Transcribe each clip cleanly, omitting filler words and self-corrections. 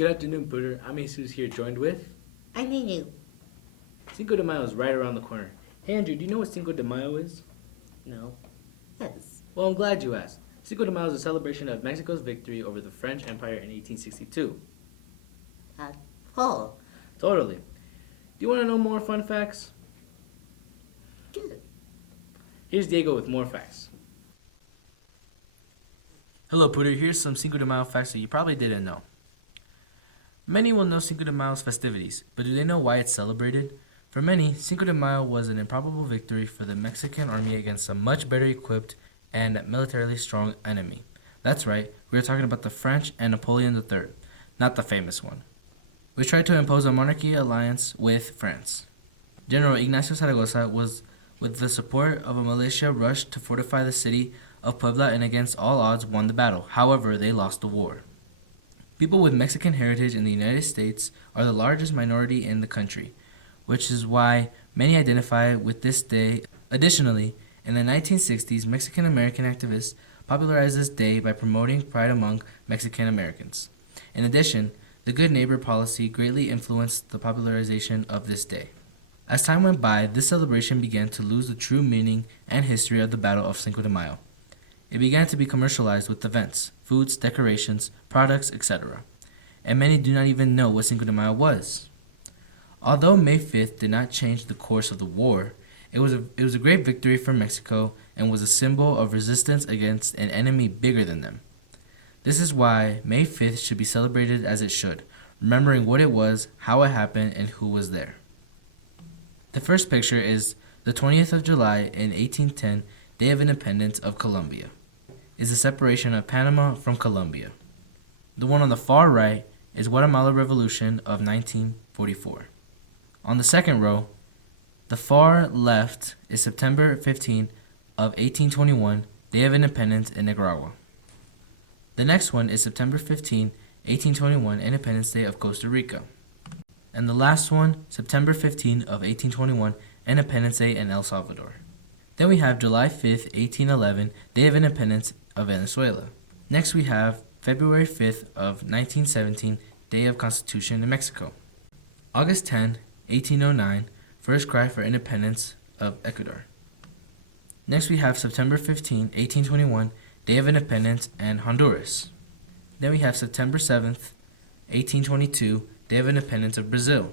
Good afternoon, Putter. I'm Jesus here, joined with I need you. Cinco de Mayo is right around the corner. Hey, Andrew, do you know what Cinco de Mayo is? No. Yes. Well, I'm glad you asked. Cinco de Mayo is a celebration of Mexico's victory over the French Empire in 1862. Paul. Totally. Do you want to know more fun facts? Good. Here's Diego with more facts. Hello, Putter. Here's some Cinco de Mayo facts that you probably didn't know. Many will know Cinco de Mayo's festivities, but do they know why it's celebrated? For many, Cinco de Mayo was an improbable victory for the Mexican army against a much better equipped and militarily strong enemy. That's right, we are talking about the French and Napoleon III, not the famous one, which tried to impose a monarchy alliance with France. General Ignacio Zaragoza was, with the support of a militia, rushed to fortify the city of Puebla and against all odds won the battle. However, they lost the war. People with Mexican heritage in the United States are the largest minority in the country, which is why many identify with this day. Additionally, in the 1960s, Mexican-American activists popularized this day by promoting pride among Mexican Americans. In addition, the Good Neighbor policy greatly influenced the popularization of this day. As time went by, this celebration began to lose the true meaning and history of the Battle of Cinco de Mayo. It began to be commercialized with events, foods, decorations, products, etc. And many do not even know what Cinco de Mayo was. Although May 5th did not change the course of the war, it was a great victory for Mexico and was a symbol of resistance against an enemy bigger than them. This is why May 5th should be celebrated as it should, remembering what it was, how it happened, and who was there. The first picture is the 20th of July in 1810, Day of Independence of Colombia. Is the separation of Panama from Colombia. The one on the far right is Guatemala Revolution of 1944. On the second row, the far left is September 15 of 1821, Day of Independence in Nicaragua. The next one is September 15, 1821, Independence Day of Costa Rica. And the last one, September 15 of 1821, Independence Day in El Salvador. Then we have July 5th, 1811, Day of Independence of Venezuela. Next we have February 5th of 1917, Day of Constitution in Mexico. August 10, 1809, First Cry for Independence of Ecuador. Next we have September 15, 1821, Day of Independence in Honduras. Then we have September 7th, 1822, Day of Independence of Brazil.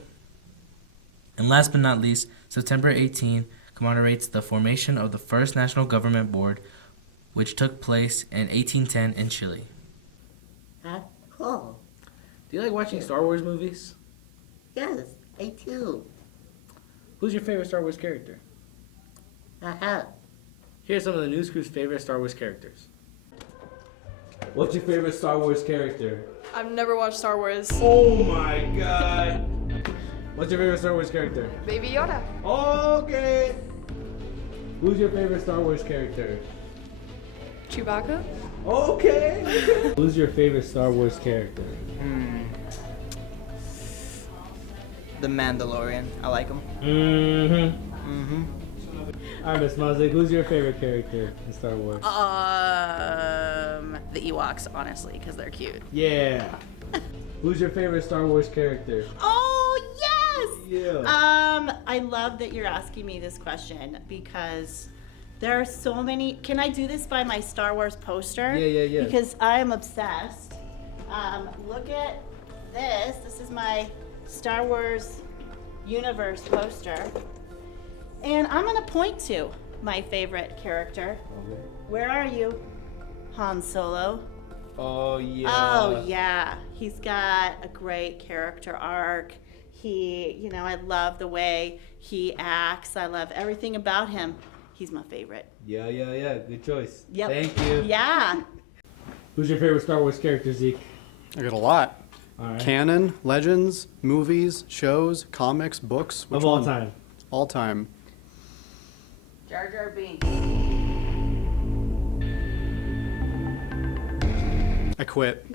And last but not least, September 18 commemorates the formation of the first national government board, which took place in 1810 in Chile. Cool. Do you like watching Star Wars movies? Yes, I do. Who's your favorite Star Wars character? Here are some of the news crew's favorite Star Wars characters. What's your favorite Star Wars character? I've never watched Star Wars. Oh my god! What's your favorite Star Wars character? Baby Yoda. Okay! Who's your favorite Star Wars character? Chewbacca. Okay! Who's your favorite Star Wars character? The Mandalorian. I like him. Alright, Miss Mazik, who's your favorite character in Star Wars? The Ewoks, honestly, because they're cute. Yeah! Who's your favorite Star Wars character? Oh, yes! Yeah. I love that you're asking me this question because there are so many. Can I do this by my Star Wars poster? Yeah. Because I am obsessed. Look at this. This is my Star Wars universe poster. And I'm going to point to my favorite character. Okay. Where are you? Han Solo. Oh, yeah. Oh, yeah. He's got a great character arc. I love the way he acts. I love everything about him. He's my favorite. Yeah. Good choice. Yep. Thank you. Yeah. Who's your favorite Star Wars character, Zeke? I got a lot. All right. Canon, legends, movies, shows, comics, books. Which Of all one? time. All time. Jar Jar Binks. I quit.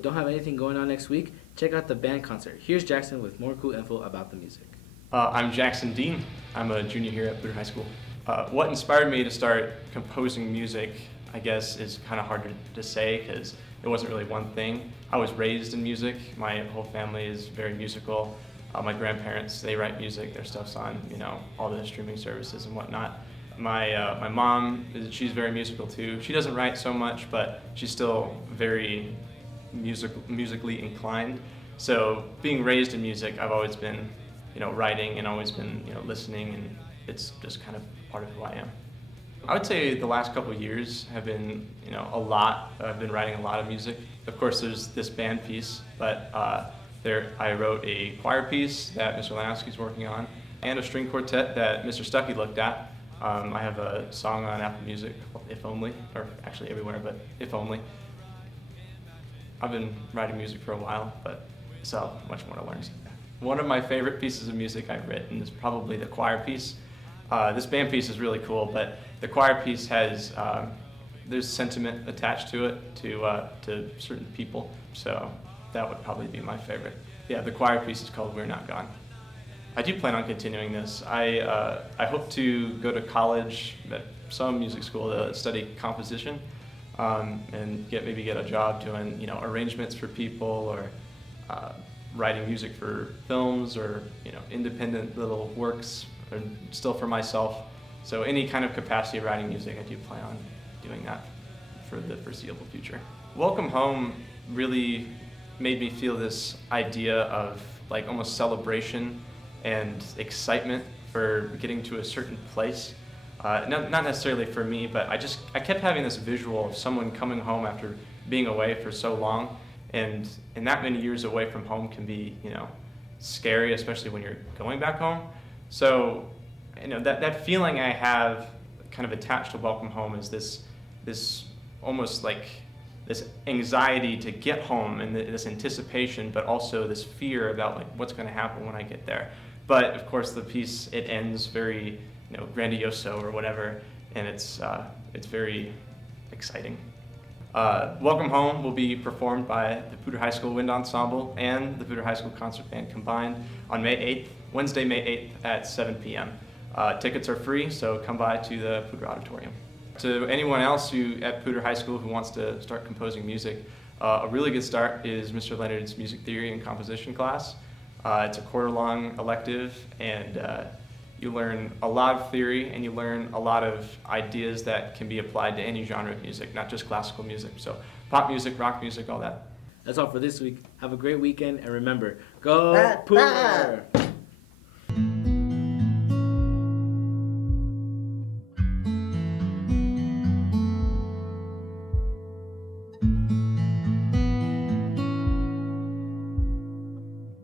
but don't have anything going on next week, check out the band concert. Here's Jackson with more cool info about the music. I'm Jackson Dean. I'm a junior here at Booter High School. What inspired me to start composing music, I guess, is kind of hard to say because it wasn't really one thing. I was raised in music. My whole family is very musical. My grandparents, they write music. Their stuff's on, all the streaming services and whatnot. My mom, she's very musical too. She doesn't write so much, but she's still very musically inclined. So being raised in music, I've always been, writing and always been, listening, and it's just kind of part of who I am. I would say the last couple of years have been, a lot. I've been writing a lot of music. Of course, there's this band piece, but I wrote a choir piece that Mr. Lanowski's working on, and a string quartet that Mr. Stuckey looked at. I have a song on Apple Music called If Only, or actually everywhere, but If Only. I've been writing music for a while, but I still have much more to learn. One of my favorite pieces of music I've written is probably the choir piece. This band piece is really cool, but the choir piece has, there's sentiment attached to it, to certain people, so that would probably be my favorite. Yeah, the choir piece is called We're Not Gone. I do plan on continuing this. I hope to go to college at some music school to study composition, and maybe get a job doing arrangements for people, or writing music for films, or independent little works, or still for myself. So any kind of capacity of writing music, I do plan on doing that for the foreseeable future. Welcome Home really made me feel this idea of like almost celebration and excitement for getting to a certain place. Not necessarily for me, but I kept having this visual of someone coming home after being away for so long, and that many years away from home can be, scary, especially when you're going back home. So, that feeling I have kind of attached to Welcome Home is this almost like this anxiety to get home, and this anticipation, but also this fear about like what's going to happen when I get there. But of course, the piece, it ends very, grandioso or whatever, and it's very exciting. Welcome Home will be performed by the Booter High School Wind Ensemble and the Booter High School Concert Band combined on Wednesday, May 8th at 7 p.m. Tickets are free, so come by to the Booter Auditorium. To anyone else at Booter High School who wants to start composing music, a really good start is Mr. Leonard's music theory and composition class. It's a quarter-long elective, and you learn a lot of theory, and you learn a lot of ideas that can be applied to any genre of music, not just classical music. So pop music, rock music, all that. That's all for this week. Have a great weekend, and remember, go Pooter!